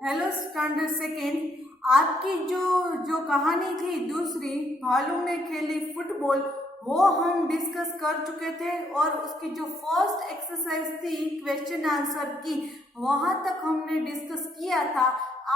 Hello standard second. आपकी जो जो कहानी थी दूसरी, भालू ने खेली फुटबॉल, वो हम डिस्कस कर चुके थे और उसकी जो फर्स्ट एक्सरसाइज थी क्वेश्चन आंसर की, वहां तक हमने डिस्कस किया था।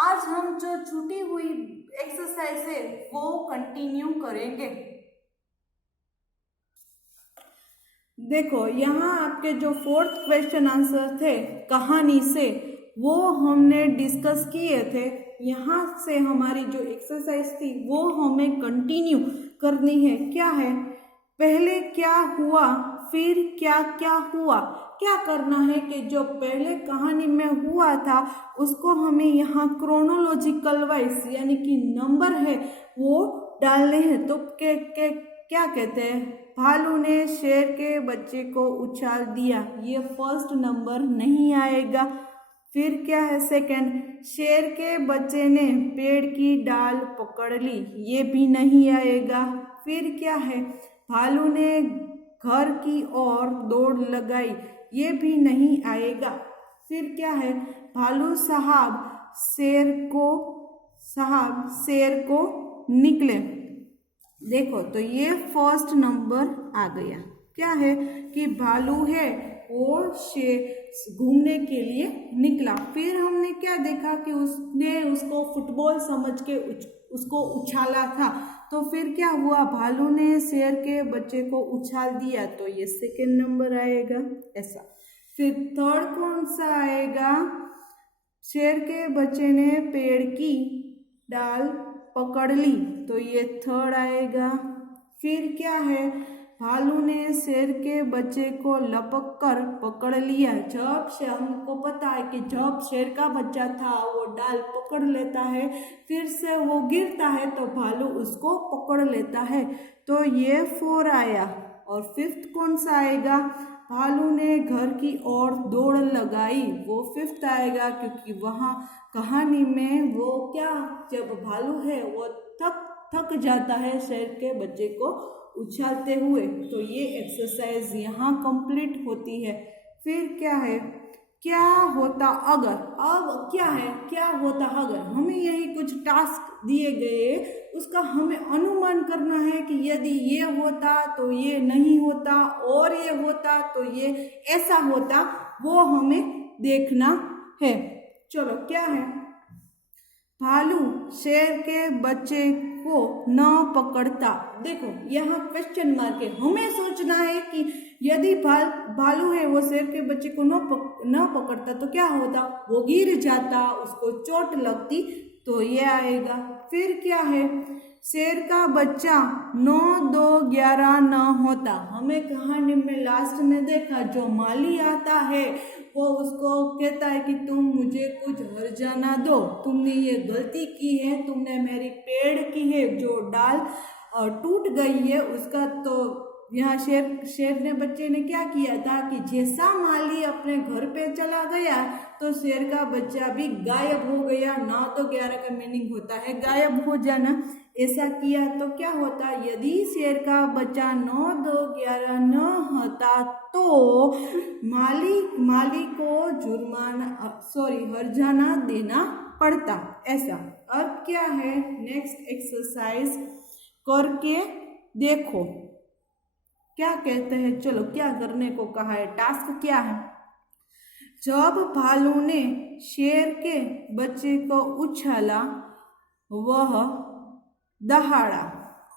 आज हम जो छूटी हुई एक्सरसाइज है वो कंटिन्यू करेंगे। देखो यहाँ आपके जो फोर्थ क्वेश्चन आंसर थे कहानी से, वो हमने डिस्कस किए थे। यहाँ से हमारी जो एक्सरसाइज थी वो हमें कंटिन्यू करनी है। क्या है, पहले क्या हुआ फिर क्या क्या हुआ। क्या करना है कि जो पहले कहानी में हुआ था उसको हमें यहाँ क्रोनोलॉजिकल वाइज यानी कि नंबर है वो डालने हैं। तो क्या कहते हैं, भालू ने शेर के बच्चे को उछाल दिया, ये फर्स्ट नंबर नहीं आएगा। फिर क्या है सेकंड, शेर के बच्चे ने पेड़ की डाल पकड़ ली, ये भी नहीं आएगा। फिर क्या है, भालू ने घर की ओर दौड़ लगाई, ये भी नहीं आएगा। फिर क्या है, भालू साहब शेर को निकले। देखो तो ये फर्स्ट नंबर आ गया। क्या है कि भालू है वो शेर घूमने के लिए निकला। फिर हमने क्या देखा कि उसने उसको फुटबॉल समझ के उसको उछाला था। तो फिर क्या हुआ, भालू ने शेर के बच्चे को उछाल दिया, तो ये सेकेंड नंबर आएगा ऐसा। फिर थर्ड कौन सा आएगा, शेर के बच्चे ने पेड़ की डाल पकड़ ली, तो ये थर्ड आएगा। फिर क्या है, भालू ने शेर के बच्चे को लपक कर पकड़ लिया। जब से हमको पता है कि जब शेर का बच्चा था वो डाल पकड़ लेता है, फिर से वो गिरता है तो भालू उसको पकड़ लेता है, तो ये फोर आया। और फिफ्थ कौन सा आएगा, भालू ने घर की ओर दौड़ लगाई, वो फिफ्थ आएगा। क्योंकि वहाँ कहानी में वो क्या, जब भालू है वो थक जाता है शेर के बच्चे को उछालते हुए, तो ये एक्सरसाइज यहाँ कंप्लीट होती है। फिर क्या है, क्या होता अगर। अब क्या है, क्या होता अगर, हमें यही कुछ टास्क दिए गए, उसका हमें अनुमान करना है कि यदि ये होता तो ये नहीं होता, और ये होता तो ये ऐसा होता, वो हमें देखना है। चलो क्या है, भालू शेर के बच्चे को न पकड़ता। देखो यहाँ क्वेश्चन मार्क है, हमें सोचना है कि यदि भालू है वो शेर के बच्चे को न पकड़ता तो क्या होता, वो गिर जाता, उसको चोट लगती, तो ये आएगा। फिर क्या है, शेर का बच्चा 9 2 11 न होता। हमें कहानी में लास्ट में देखा जो माली आता है वो उसको कहता है कि तुम मुझे कुछ हर्जाना दो, तुमने ये गलती की है, तुमने मेरी पेड़ की है जो डाल टूट गई है उसका। तो यहाँ शेर ने बच्चे ने क्या किया था कि जैसा माली अपने घर पे चला गया तो शेर का बच्चा भी गायब हो गया। 9 तो 11 का मीनिंग होता है गायब हो जाना। ऐसा किया तो क्या होता, यदि शेर का बच्चा 9 2 11 न होता तो माली को हर्जाना देना पड़ता, ऐसा। अब क्या है, नेक्स्ट एक्सरसाइज करके देखो क्या कहते हैं। चलो क्या करने को कहा है, टास्क क्या है, जब भालू ने शेर के बच्चे को उछाला वह दहाड़ा,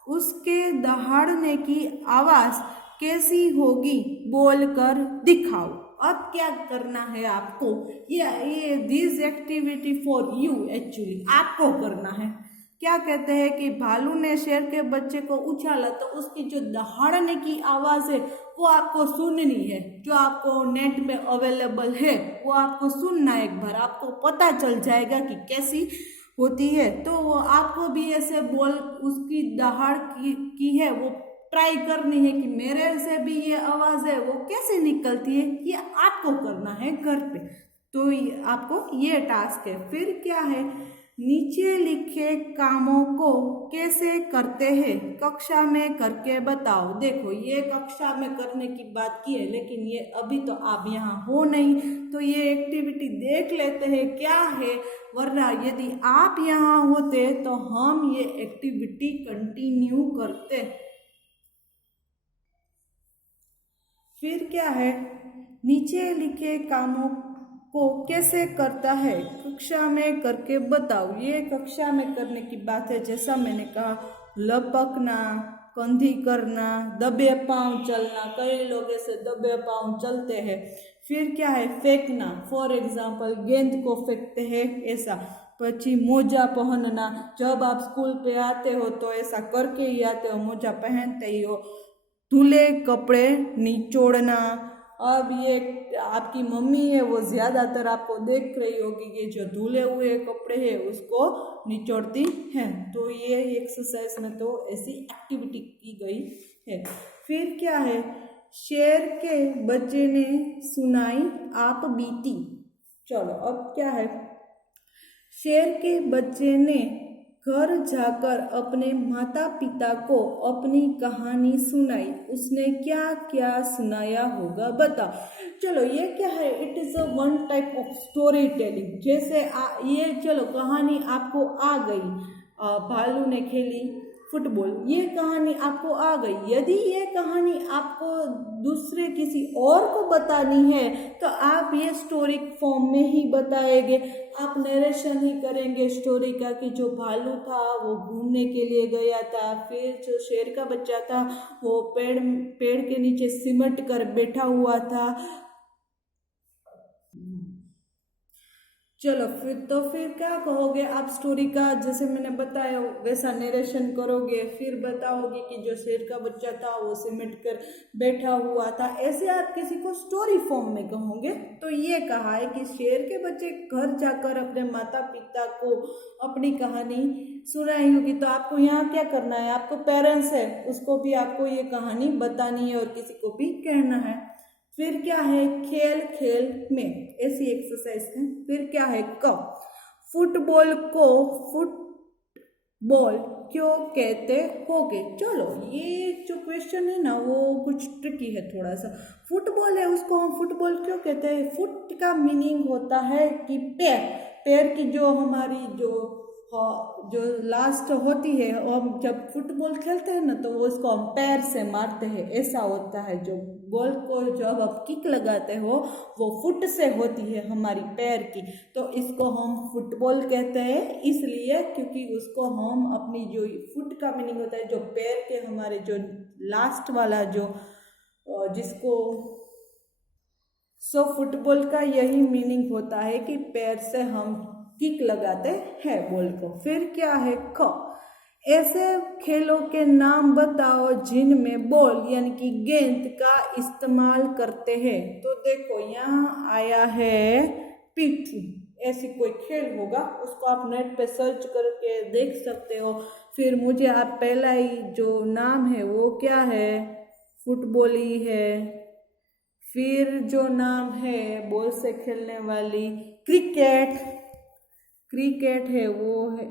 उसके दहाड़ने की आवाज कैसी होगी बोलकर दिखाओ। अब क्या करना है आपको, ये this activity for you, actually आपको करना है। क्या कहते हैं कि भालू ने शेर के बच्चे को उछाला, तो उसकी जो दहाड़ने की आवाज है वो आपको सुननी है, जो आपको नेट में अवेलेबल है वो आपको सुनना है। एक बार आपको पता चल जाएगा कि कैसी होती है, तो वो आपको भी ऐसे बोल उसकी दहाड़ की है वो ट्राई करनी है कि मेरे से भी ये आवाज है वो कैसे निकलती है, ये आपको करना है घर पे। तो आपको ये टास्क है। फिर क्या है, नीचे लिखे कामों को कैसे करते हैं कक्षा में करके बताओ। देखो ये कक्षा में करने की बात की है, लेकिन ये अभी तो आप यहाँ हो नहीं, तो ये एक्टिविटी देख लेते हैं क्या है, वरना यदि आप यहाँ होते तो हम ये एक्टिविटी कंटिन्यू करते। फिर क्या है, नीचे लिखे कामों को कैसे करता है कक्षा में करके बताओ। ये कक्षा में करने की बात है, जैसा मैंने कहा लपकना, कंधी करना, दबे पांव चलना, कई लोग ऐसे दबे पांव चलते हैं। फिर क्या है, फेंकना, फॉर एग्जाम्पल गेंद को फेंकते हैं ऐसा। પછી मोजा पहनना, जब आप स्कूल पे आते हो तो ऐसा करके ही आते हो, मोजा पहनते ही हो। धुले कपड़े निचोड़ना, अब ये आपकी मम्मी है वो ज्यादातर आपको देख रही होगी कि जो धुले हुए कपड़े हैं उसको निचोड़ती हैं, तो ये एक्सरसाइज में तो ऐसी एक्टिविटी की गई है। फिर क्या है, शेर के बच्चे ने सुनाई आप बीती। चलो अब क्या है, शेर के बच्चे ने घर जाकर अपने माता पिता को अपनी कहानी सुनाई। उसने क्या क्या सुनाया होगा बताओ। चलो ये क्या है, it is a one type of story telling. जैसे ये चलो कहानी आपको आ गई, भालू ने खेली फुटबॉल, ये कहानी आपको आ गई। यदि ये कहानी आपको दूसरे किसी और को बतानी है तो आप ये स्टोरी फॉर्म में ही बताएंगे, आप नरेशन ही करेंगे स्टोरी का कि जो भालू था वो घूमने के लिए गया था, फिर जो शेर का बच्चा था वो पेड़ के नीचे सिमट कर बैठा हुआ था। चलो फिर क्या कहोगे आप स्टोरी का, जैसे मैंने बताया वैसा नरेशन करोगे, फिर बताओगे कि जो शेर का बच्चा था वो सिमट कर बैठा हुआ था, ऐसे आप किसी को स्टोरी फॉर्म में कहोगे। तो ये कहा है कि शेर के बच्चे घर जाकर अपने माता पिता को अपनी कहानी सुनाई होगी। तो आपको यहाँ क्या करना है, आपको पेरेंट्स है उसको भी आपको ये कहानी बतानी है और किसी को भी कहना है। फिर क्या है, खेल खेल में, ऐसी एक्सरसाइज है। फिर क्या है, क, फुटबॉल को फुटबॉल क्यों कहते होगे। चलो ये जो क्वेश्चन है ना वो कुछ ट्रिकी है थोड़ा सा। फुटबॉल है उसको हम फुटबॉल क्यों कहते हैं। फुट का मीनिंग होता है कि पैर की जो हमारी जो लास्ट होती है, हम जब फुटबॉल खेलते हैं ना तो वो उसको हम पैर से मारते हैं, ऐसा होता है। जो बॉल को जब आप किक लगाते हो वो फुट से होती है हमारी पैर की, तो इसको हम फुटबॉल कहते हैं इसलिए क्योंकि उसको हम अपनी जो फुट का मीनिंग होता है जो पैर के हमारे जो लास्ट वाला जो जिसको फुटबॉल का यही मीनिंग होता है कि पैर से हम किक लगाते हैं बॉल को। फिर क्या है, ख, ऐसे खेलों के नाम बताओ जिनमें बॉल यानी कि गेंद का इस्तेमाल करते हैं। तो देखो यहाँ आया है पिट्ठू, ऐसी कोई खेल होगा, उसको आप नेट पे सर्च करके देख सकते हो। फिर मुझे आप पहला ही जो नाम है वो क्या है, फुटबॉल ही है। फिर जो नाम है बॉल से खेलने वाली क्रिकेट है, वो है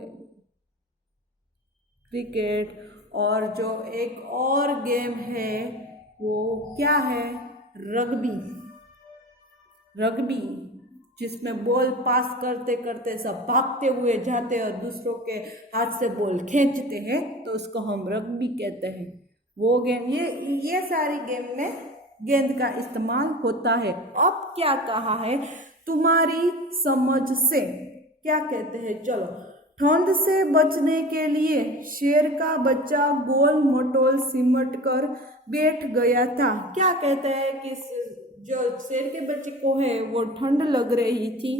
क्रिकेट। और जो एक और गेम है वो क्या है, रग्बी, जिसमें बॉल पास करते करते सब भागते हुए जाते और दूसरों के हाथ से बॉल खींचते हैं, तो उसको हम रग्बी कहते हैं। वो गेम, ये सारी गेम में गेंद का इस्तेमाल होता है। अब क्या कहा है, तुम्हारी समझ से क्या कहते हैं। चलो, ठंड से बचने के लिए शेर का बच्चा गोल मटोल सिमट कर बैठ गया था। क्या कहते हैं कि जो शेर के बच्चे को है वो ठंड लग रही थी,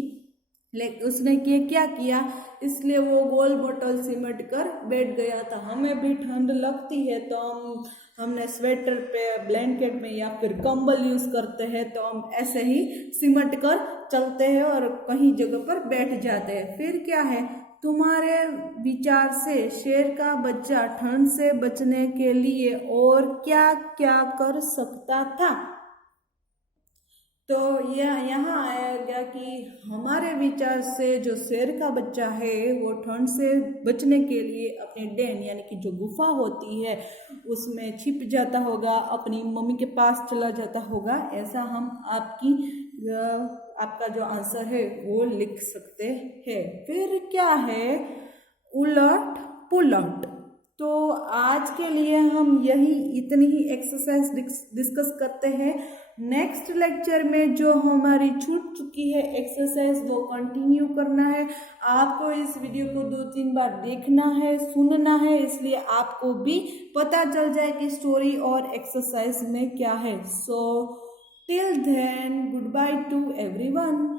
लेकिन उसने क्या किया, इसलिए वो गोल बोतल सिमट कर बैठ गया था। हमें भी ठंड लगती है तो हमने स्वेटर पे, ब्लैंकेट में या फिर कंबल यूज करते हैं, तो हम ऐसे ही सिमट कर चलते हैं और कहीं जगह पर बैठ जाते हैं। फिर क्या है, तुम्हारे विचार से शेर का बच्चा ठंड से बचने के लिए और क्या क्या कर सकता था। तो यह यहाँ आएगा कि हमारे विचार से जो शेर का बच्चा है वो ठंड से बचने के लिए अपने डेन यानी कि जो गुफा होती है उसमें छिप जाता होगा, अपनी मम्मी के पास चला जाता होगा। ऐसा हम आपका जो आंसर है वो लिख सकते हैं। फिर क्या है, उलट पुलट। तो आज के लिए हम इतनी ही एक्सरसाइज डिस्कस करते हैं। नेक्स्ट लेक्चर में जो हमारी छूट चुकी है एक्सरसाइज वो कंटिन्यू करना है। आपको इस वीडियो को 2-3 बार देखना है, सुनना है, इसलिए आपको भी पता चल जाए कि स्टोरी और एक्सरसाइज में क्या है। So till then goodbye to everyone.